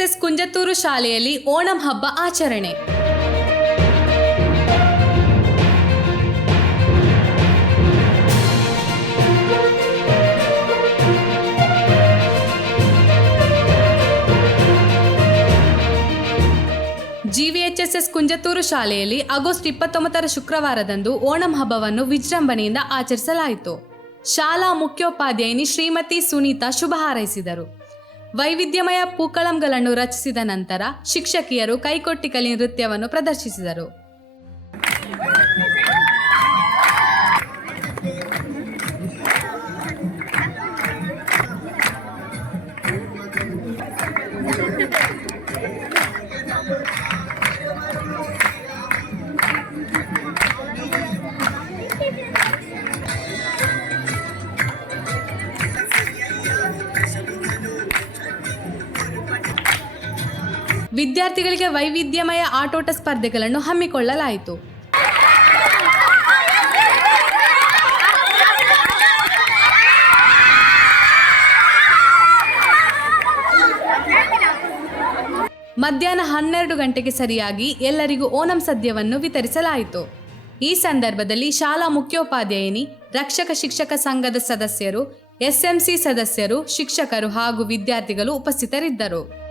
ಕುಂಜತ್ತೂರು ಶಾಲೆಯಲ್ಲಿ ಓಣಂ ಹಬ್ಬ ಆಚರಣೆ. ಜಿವಿಎಚ್ಎಸ್ಎಸ್ ಕುಂಜತ್ತೂರು ಶಾಲೆಯಲ್ಲಿ ಆಗಸ್ಟ್ ಇಪ್ಪತ್ತೊಂಬತ್ತರ ಶುಕ್ರವಾರದಂದು ಓಣಂ ಹಬ್ಬವನ್ನು ವಿಜೃಂಭಣೆಯಿಂದ ಆಚರಿಸಲಾಯಿತು. ಶಾಲಾ ಮುಖ್ಯೋಪಾಧ್ಯಾಯಿನಿ ಶ್ರೀಮತಿ ಸುನೀತಾ ಶುಭ ಹಾರೈಸಿದರು. ವೈವಿಧ್ಯಮಯ ಪೂಕಳಂಗಳನ್ನು ರಚಿಸಿದ ನಂತರ ಶಿಕ್ಷಕಿಯರು ಕೈಕೊಟ್ಟಿಕಲಿ ನೃತ್ಯವನ್ನು ಪ್ರದರ್ಶಿಸಿದರು. ವಿದ್ಯಾರ್ಥಿಗಳಿಗೆ ವೈವಿಧ್ಯಮಯ ಆಟೋಟ ಸ್ಪರ್ಧೆಗಳನ್ನು ಹಮ್ಮಿಕೊಳ್ಳಲಾಯಿತು. ಮಧ್ಯಾಹ್ನ ಹನ್ನೆರಡು ಗಂಟೆಗೆ ಸರಿಯಾಗಿ ಎಲ್ಲರಿಗೂ ಓಣಂ ಸದ್ಯವನ್ನು ವಿತರಿಸಲಾಯಿತು. ಈ ಸಂದರ್ಭದಲ್ಲಿ ಶಾಲಾ ಮುಖ್ಯೋಪಾಧ್ಯಾಯಿನಿ, ರಕ್ಷಕ ಶಿಕ್ಷಕ ಸಂಘದ ಸದಸ್ಯರು, ಎಸ್ಎಂಸಿ ಸದಸ್ಯರು, ಶಿಕ್ಷಕರು ಹಾಗೂ ವಿದ್ಯಾರ್ಥಿಗಳು ಉಪಸ್ಥಿತರಿದ್ದರು.